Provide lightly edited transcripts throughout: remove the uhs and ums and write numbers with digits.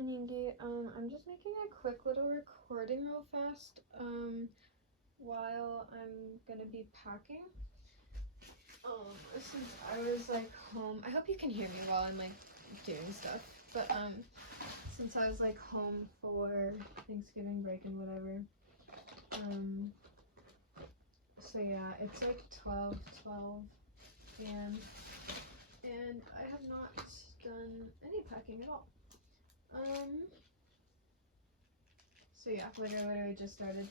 Anindi, I'm just making a quick little recording real fast, while I'm gonna be packing. Since I was like home, I hope you can hear me while I'm like doing stuff, but since I was like home for Thanksgiving break and whatever, so yeah, it's like 12 p.m. and I have not done any packing at all. So yeah, like I literally just started.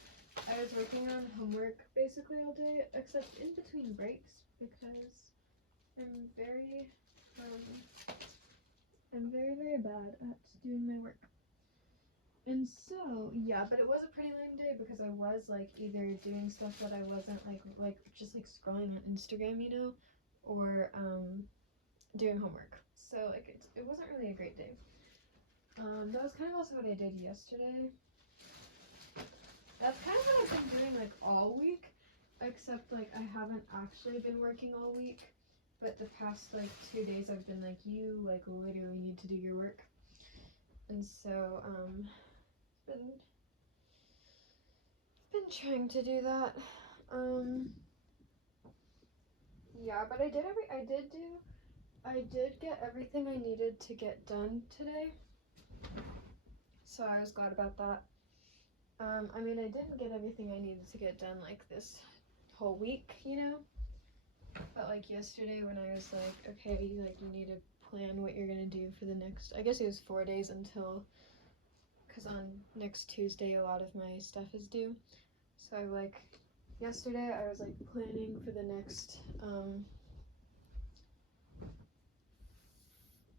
I was working on homework basically all day, except in between breaks, because I'm very, very bad at doing my work. And so, yeah, but it was a pretty lame day because I was like either doing stuff that I wasn't like just like scrolling on Instagram, you know, or doing homework. So like it wasn't really a great day. That was kind of also what I did yesterday. That's kind of what I've been doing like all week, except like I haven't actually been working all week, but the past like 2 days I've been like, you like literally need to do your work. And so been trying to do that. Yeah, but I did get everything I needed to get done today. So I was glad about that. I mean, I didn't get everything I needed to get done like this whole week, you know? But like yesterday when I was like, okay, you need to plan what you're gonna do for the next, I guess it was 4 days until, because on next Tuesday a lot of my stuff is due. So like yesterday I was like planning for the next,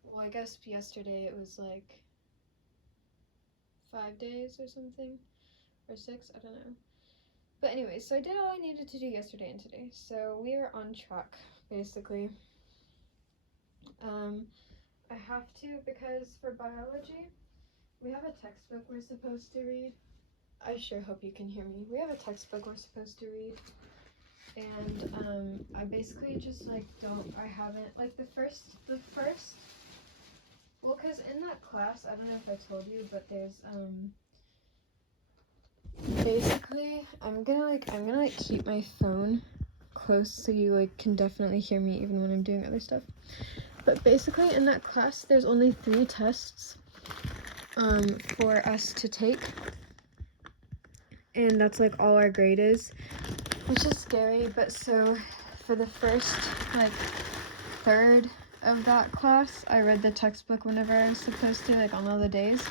well, I guess yesterday it was like 5 days or something, or 6, I don't know. But anyway, so I did all I needed to do yesterday and today. So we are on track, basically. I have to, because for biology, we have a textbook we're supposed to read. I sure hope you can hear me. We have a textbook we're supposed to read. And I basically just like I haven't, like the first, well, because in that class, I don't know if I told you, but there's, basically, I'm gonna keep my phone close so you like can definitely hear me even when I'm doing other stuff. But basically in that class there's only 3 tests for us to take, and that's like all our grade is, which is scary. But so for the first like third of that class I read the textbook whenever I was supposed to, like on all the days.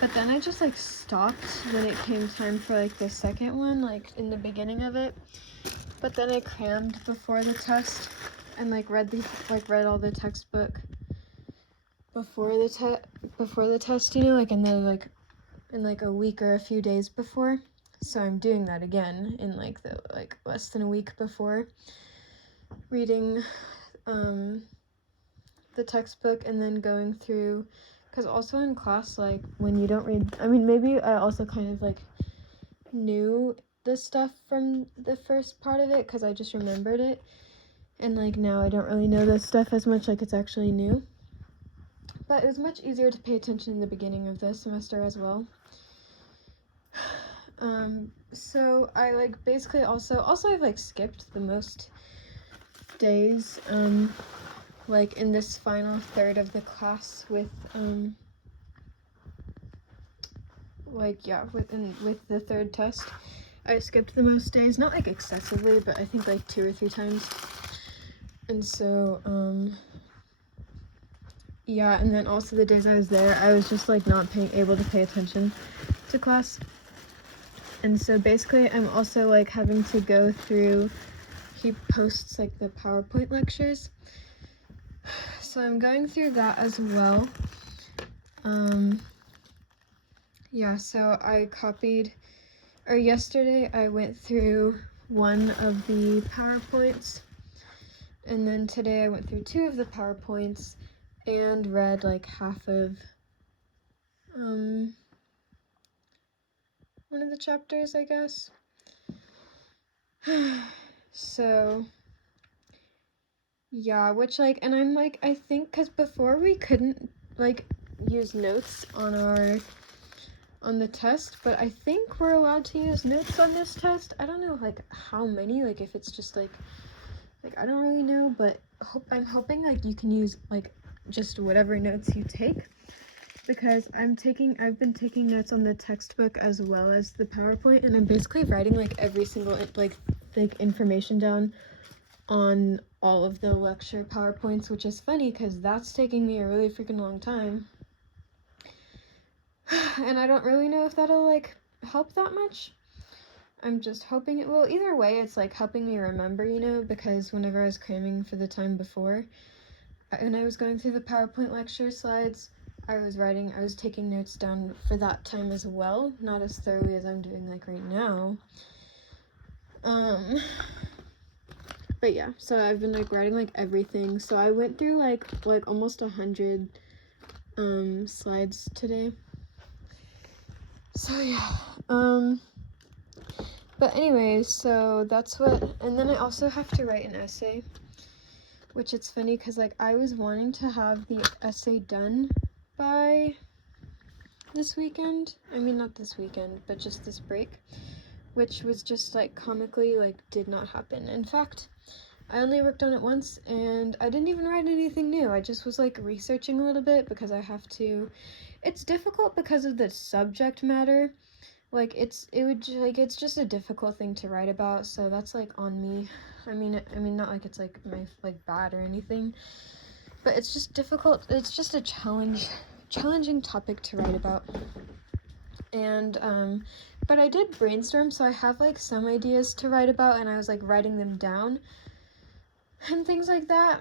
But then I just like stopped when it came time for like the second one, like in the beginning of it. But then I crammed before the test and like read all the textbook before the test, you know, like in a week or a few days before. So I'm doing that again in like less than a week before, reading the textbook and then going through, because also in class, like when you don't read, I mean, maybe I also kind of like knew the stuff from the first part of it because I just remembered it, and like now I don't really know this stuff as much, like it's actually new. But it was much easier to pay attention in the beginning of the semester as well. So I like basically also I've like skipped the most days like in this final third of the class with with the third test. I skipped the most days, not like excessively, but I think like 2 or 3 times. And so yeah, and then also the days I was there, I was just like not able to pay attention to class. And so basically I'm also like having to go through, he posts like the PowerPoint lectures, so I'm going through that as well. Yeah, so yesterday I went through one of the PowerPoints, and then today I went through 2 of the PowerPoints and read like half of one of the chapters, I guess. So yeah, which like, and I'm like, I think because before we couldn't, like use notes on the test, but I think we're allowed to use notes on this test. I don't know like how many, like if it's just like I don't really know, but I'm hoping like you can use like just whatever notes you take, because I've been taking notes on the textbook as well as the PowerPoint, and I'm basically writing like every single like information down on all of the lecture PowerPoints, which is funny because that's taking me a really freaking long time. And I don't really know if that'll like help that much. I'm just hoping it will. Either way, it's like helping me remember, you know, because whenever I was cramming for the time before, and I was going through the PowerPoint lecture slides, I was taking notes down for that time as well, not as thoroughly as I'm doing like right now. But yeah, so I've been like writing like everything. So I went through like almost 100 slides today. So yeah, but anyways, so that's what, and then I also have to write an essay, which it's funny because like I was wanting to have the essay done by this weekend. I mean, not this weekend, but just this break, which was just like comically like did not happen. In fact, I only worked on it once and I didn't even write anything new. I just was like researching a little bit because I have to. It's difficult because of the subject matter. Like it's just a difficult thing to write about, so that's like on me. I mean not like it's like my like bad or anything, but it's just difficult. It's just a challenging topic to write about. And but I did brainstorm, so I have like some ideas to write about, and I was like writing them down and things like that.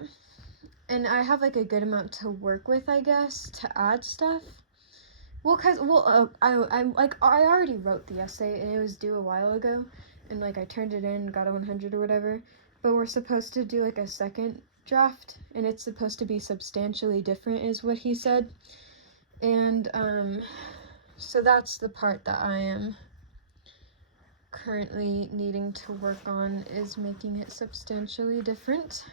And I have like a good amount to work with, I guess, to add stuff. Well, I'm like, I already wrote the essay and it was due a while ago, and like I turned it in, got a 100 or whatever, but we're supposed to do like a second draft, and it's supposed to be substantially different is what he said. And so that's the part that I am currently needing to work on, is making it substantially different.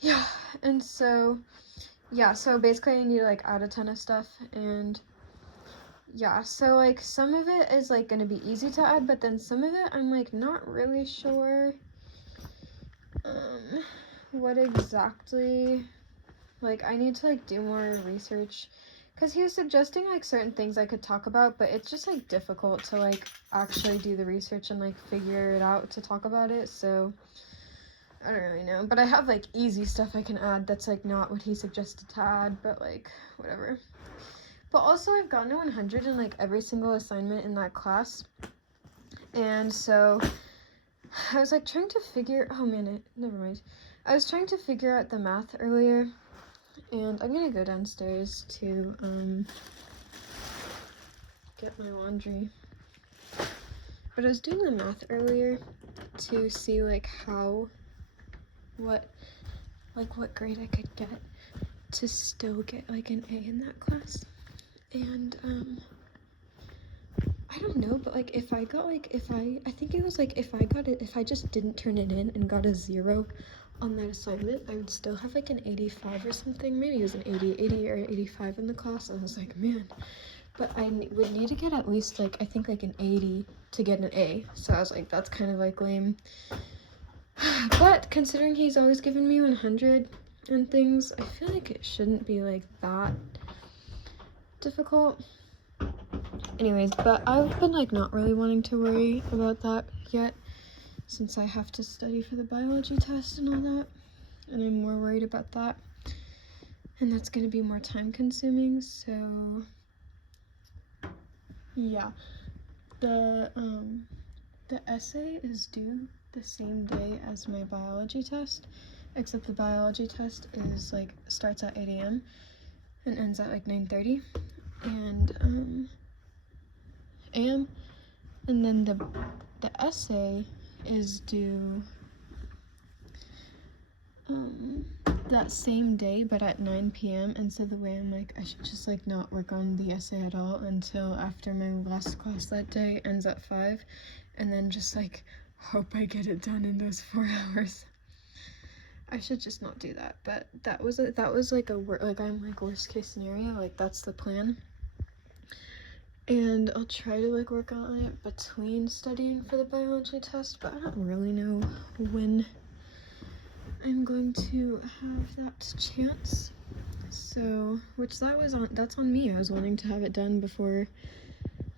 Yeah, and so yeah, so basically I need to like add a ton of stuff, and yeah, so like some of it is like gonna be easy to add, but then some of it I'm like not really sure what exactly, like I need to like do more research, because he was suggesting like certain things I could talk about, but it's just like difficult to like actually do the research and like figure it out to talk about it. So I don't really know, but I have like easy stuff I can add that's like not what he suggested to add, but like whatever. But also I've gotten a 100 in like every single assignment in that class, and so I was like trying to figure, never mind. I was trying to figure out the math earlier, and I'm gonna go downstairs to get my laundry. But I was doing the math earlier to see like what grade I could get to still get like an A in that class. And I don't know, but like if I got like I think it was like if I just didn't turn it in and got a 0 on that assignment, I would still have like an 85 or something. Maybe it was an 80 or 85 in the class. I was like, man, but I would need to get at least like I think like an 80 to get an A. So I was like, that's kind of like lame. But considering he's always given me 100 and things, I feel like it shouldn't be like that difficult. Anyways, but I've been like not really wanting to worry about that yet, since I have to study for the biology test and all that, and I'm more worried about that, and that's going to be more time consuming. So yeah, the essay is due the same day as my biology test, except the biology test is like starts at 8 a.m. and ends at like 9:30, and and then the essay is due that same day, but at 9 p.m. and so the way I'm like, I should just like not work on the essay at all until after my last class that day ends at 5, and then just like hope I get it done in those 4 hours. I should just not do that, but that was like I'm like worst case scenario, like that's the plan. And I'll try to like work on it between studying for the biology test, but I don't really know when I'm going to have that chance. So, that's on me. I was wanting to have it done before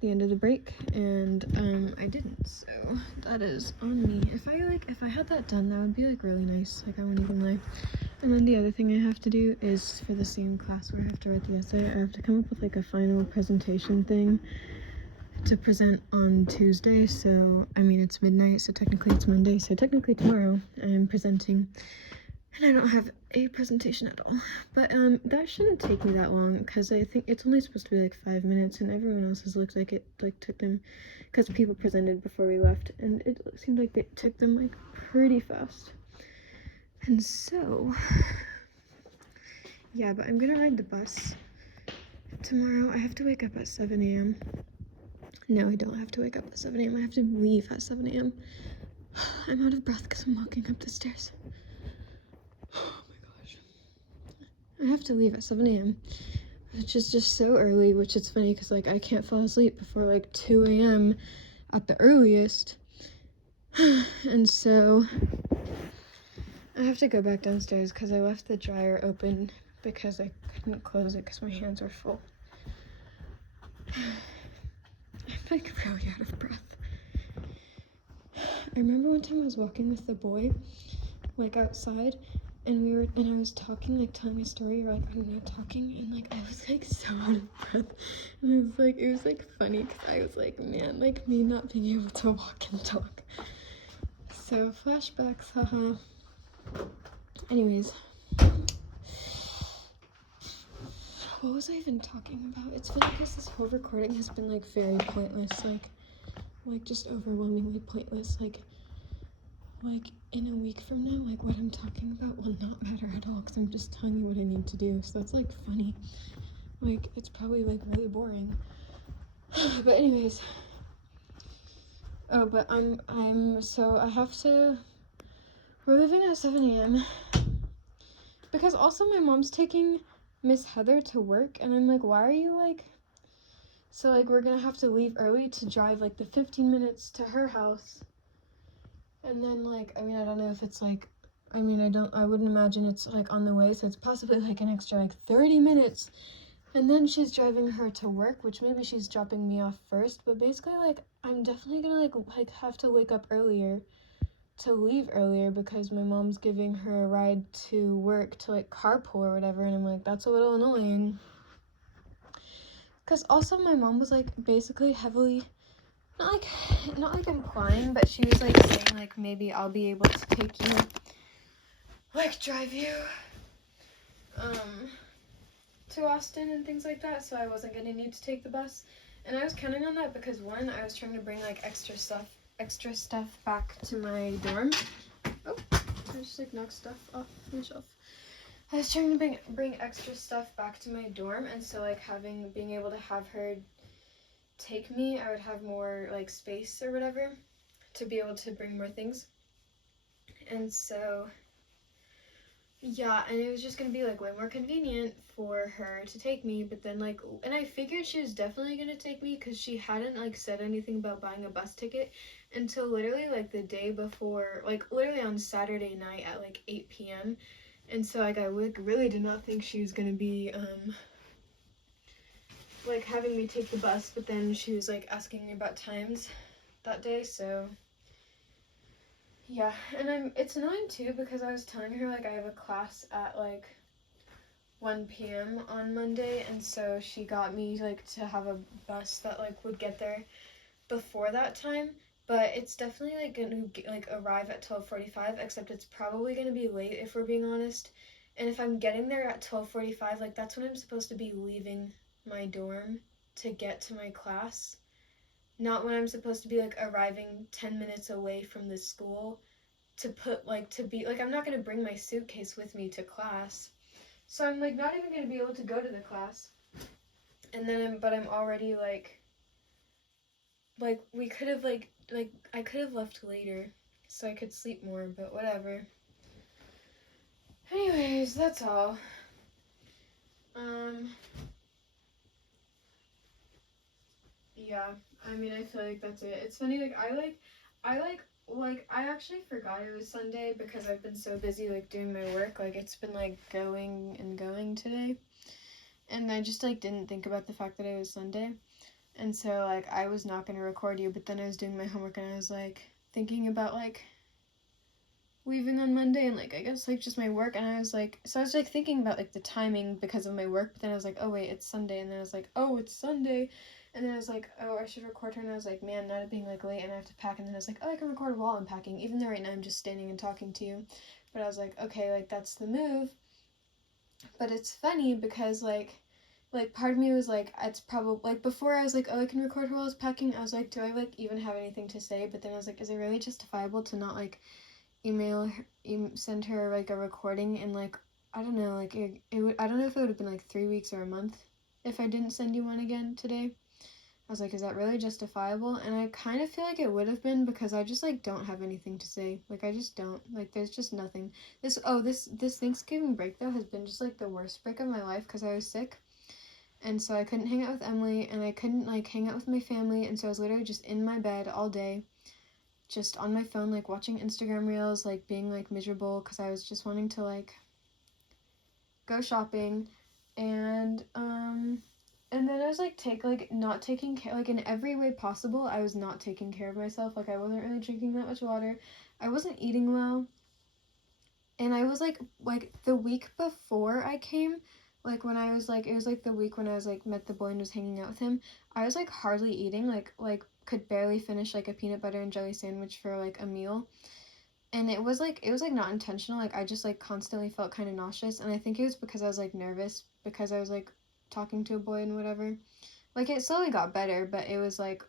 the end of the break, and I didn't, so that is on me. If I had that done, that would be like really nice, like I won't even lie. And then the other thing I have to do is for the same class where I have to write the essay, I have to come up with like a final presentation thing to present on Tuesday. So I mean, it's midnight, so technically it's Monday, so technically tomorrow I am presenting, and I don't have a presentation at all. But that shouldn't take me that long, because I think it's only supposed to be like 5 minutes, and everyone else's looks like it like took them, because people presented before we left, and it seemed like it took them like pretty fast. And so yeah, but I'm gonna ride the bus tomorrow. I have to wake up at 7 a.m. No, I don't have to wake up at 7 a.m. I have to leave at 7 a.m. I'm out of breath because I'm walking up the stairs. Oh my gosh. I have to leave at 7 a.m., which is just so early, which is funny because like I can't fall asleep before like 2 a.m. at the earliest. And so I have to go back downstairs because I left the dryer open because I couldn't close it because my hands were full. I'm like really out of breath. I remember one time I was walking with the boy, like outside, and I was talking, like telling a story, or like I don't know, talking, and like I was like so out of breath, and it was like funny because I was like, man, like me not being able to walk and talk. So flashbacks, haha. Anyways, what was I even talking about? It's funny because this whole recording has been like very pointless, like just overwhelmingly pointless. Like in a week from now, like what I'm talking about will not matter at all because I'm just telling you what I need to do. So that's like funny. Like it's probably like really boring. But anyways. Oh, but so I have to, we're leaving at 7 a.m. because also my mom's taking Miss Heather to work, and I'm like, why are you like, so like we're gonna have to leave early to drive like the 15 minutes to her house. And then like, I mean, I don't know if it's like, I wouldn't imagine it's like on the way, so it's possibly like an extra like 30 minutes. And then she's driving her to work, which maybe she's dropping me off first, but basically like I'm definitely gonna like have to wake up earlier to leave earlier because my mom's giving her a ride to work to like carpool or whatever, and I'm like, that's a little annoying. Because also my mom was like basically heavily, not like implying, but she was like saying like maybe I'll be able to take you, like drive you to Austin and things like that, so I wasn't gonna need to take the bus. And I was counting on that because one, I was trying to bring like extra stuff back to my dorm. Oh, I just like knocked stuff off my shelf. I was trying to bring extra stuff back to my dorm, and so like being able to have her take me, I would have more like space or whatever to be able to bring more things. And so yeah, and it was just gonna be like way more convenient for her to take me, but then like, and I figured she was definitely gonna take me because she hadn't like said anything about buying a bus ticket until literally like the day before, like literally on Saturday night at like 8 p.m. And so like I really did not think she was gonna be like having me take the bus, but then she was like asking me about times that day, so yeah. And it's annoying too because I was telling her like I have a class at like 1 p.m. on Monday, and so she got me like to have a bus that like would get there before that time, but it's definitely like gonna like arrive at 12:45, except it's probably gonna be late if we're being honest. And if I'm getting there at 12:45, like that's when I'm supposed to be leaving my dorm to get to my class, not when I'm supposed to be like arriving 10 minutes away from the school to put like to be like, I'm not gonna bring my suitcase with me to class. So I'm like not even gonna be able to go to the class. And then I'm already like we could have like I could have left later so I could sleep more, but whatever. anyways, that's all. Yeah, I mean, I feel like that's it. It's funny, like, I actually forgot it was Sunday because I've been so busy, like, doing my work. Like, it's been, like, going and going today. And I just, like, didn't think about the fact that it was Sunday. And so, like, I was not going to record you, but then I was doing my homework and I was, like, thinking about, like, leaving on Monday and, like, I guess, like, just my work. And I was, like, so I was, like, thinking about, like, the timing because of my work. But then I was, like, oh, wait, it's Sunday. And then I was, like, oh, it's Sunday. And then I was, like, oh, I should record her. And I was, like, man, not it being, like, late and I have to pack. And then I was, like, oh, I can record while I'm packing. Even though right now I'm just standing and talking to you. But I was, like, okay, like, that's the move. But it's funny because, like, part of me was like, it's probably, like, before I was like, oh, I can record while I was packing, I was like, do I, like, even have anything to say? But then I was like, is it really justifiable to not, like, send her, like, a recording in, like, I don't know, like, it would, I don't know if it would have been, like, 3 weeks or a month if I didn't send you one again today. I was like, is that really justifiable? And I kind of feel like it would have been because I just, like, don't have anything to say. Like, I just don't. Like, there's just nothing. This Thanksgiving break, though, has been just, like, the worst break of my life because I was sick. And so I couldn't hang out with Emily, and I couldn't, like, hang out with my family, and so I was literally just in my bed all day, just on my phone, like, watching Instagram reels, like, being, like, miserable, because I was just wanting to, like, go shopping, and then I was, like, not taking care, like, in every way possible, I was not taking care of myself, like, I wasn't really drinking that much water, I wasn't eating well, and I was, like, the week before I came, like, when I was, like, it was, like, the week when I was, like, met the boy and was hanging out with him, I was, like, hardly eating, like, could barely finish, like, a peanut butter and jelly sandwich for, like, a meal, and it was, like, not intentional, like, I just, like, constantly felt kind of nauseous, and I think it was because I was, like, nervous, because I was, like, talking to a boy and whatever, like, it slowly got better, but it was, like,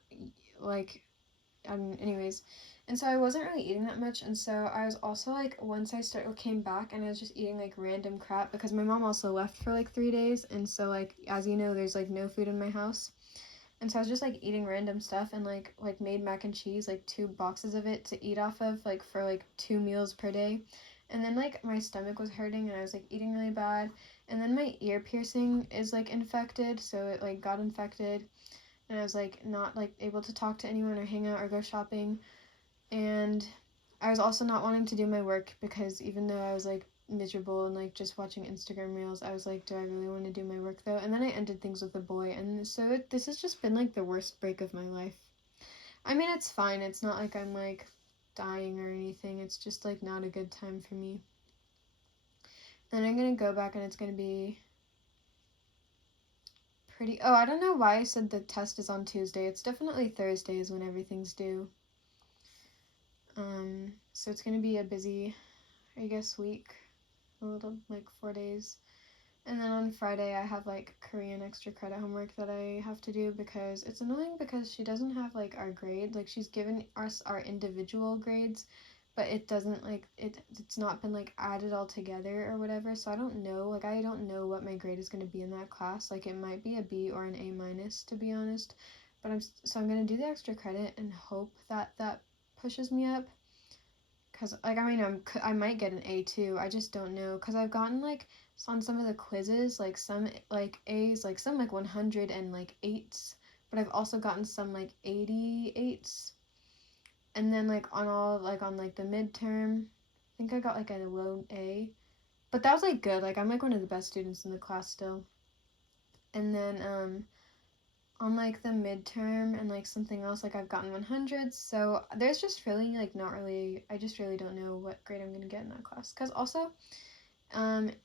anyways, and so I wasn't really eating that much, and so I was also, like, once I came back, and I was just eating, like, random crap, because my mom also left for, like, 3 days, and so, like, as you know, there's, like, no food in my house, and so I was just, like, eating random stuff, and, like, made mac and cheese, like, 2 boxes of it to eat off of, like, for, like, 2 meals per day, and then, like, my stomach was hurting, and I was, like, eating really bad, and then my ear piercing is, like, infected, so it, like, got infected, and I was, like, not, like, able to talk to anyone or hang out or go shopping, and I was also not wanting to do my work because even though I was, like, miserable and, like, just watching Instagram reels, I was like, do I really want to do my work, though? And then I ended things with a boy, and so this has just been, like, the worst break of my life. I mean, it's fine. It's not like I'm, like, dying or anything. It's just, like, not a good time for me. Then I'm gonna go back, and it's gonna be pretty... Oh, I don't know why I said the test is on Tuesday. It's definitely Thursdays when everything's due. So it's gonna be a busy, I guess, week, a little, like, 4 days, and then on Friday I have, like, Korean extra credit homework that I have to do because it's annoying because she doesn't have, like, our grade, like, she's given us our individual grades, but it doesn't, like, it's not been, like, added all together or whatever, so I don't know, like, I don't know what my grade is going to be in that class, like, it might be a B or an A-, to be honest, but I'm going to do the extra credit and hope that pushes me up. Because, like, I mean, I might get an A too, I just don't know, because I've gotten, like, on some of the quizzes, like, some, like, A's, like, some, like, 100 and, like, 8s, but I've also gotten some, like, 88s, and then, like, on the midterm, I think I got, like, a low A, but that was, like, good, like, I'm, like, one of the best students in the class still, and then, on, like, the midterm and, like, something else, like, I've gotten 100s, so there's just really, like, not really, I just really don't know what grade I'm gonna get in that class, because also,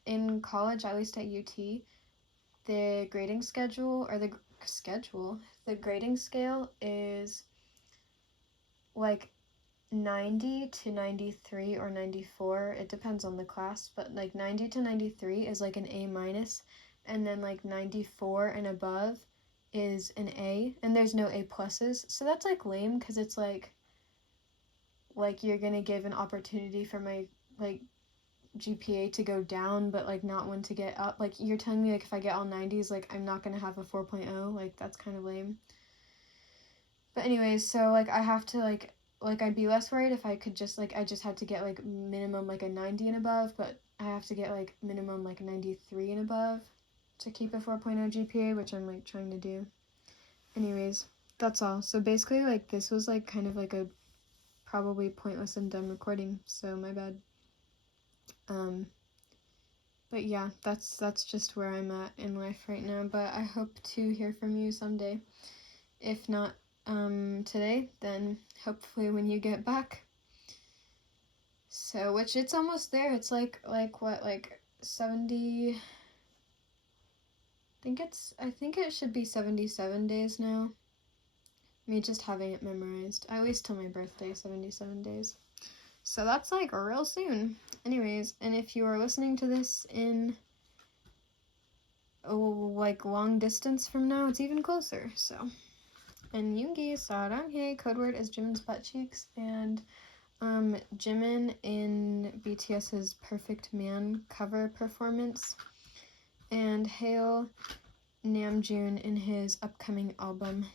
in college, at least at UT, the grading schedule, or the grading scale is, like, 90 to 93 or 94, it depends on the class, but, like, 90 to 93 is, like, an A-, and then, like, 94 and above is an A, and there's no A pluses, so that's, like, lame, because it's, like, you're gonna give an opportunity for my, like, GPA to go down, but, like, not one to get up, like, you're telling me, like, if I get all 90s, like, I'm not gonna have a 4.0, like, that's kind of lame, but anyways, so, like, I have to, like, like, I'd be less worried if I could just, like, I just had to get, like, minimum, like, a 90 and above, but I have to get, like, minimum, like, 93 and above to keep a 4.0 GPA, which I'm, like, trying to do. Anyways, that's all. So basically, like, this was, like, kind of, like, a probably pointless and dumb recording, so my bad. But yeah, that's just where I'm at in life right now, but I hope to hear from you someday. If not today, then hopefully when you get back. So, which it's almost there. It's like what, like 70, I think it should be 77 days now. Me just having it memorized. I always tell my birthday 77 days. So that's like real soon. Anyways, and if you are listening to this in like long distance from now, it's even closer. So, and Yoongi 사랑해 code word is Jimin's butt cheeks, and Jimin in BTS's Perfect Man cover performance, and hail Namjoon in his upcoming album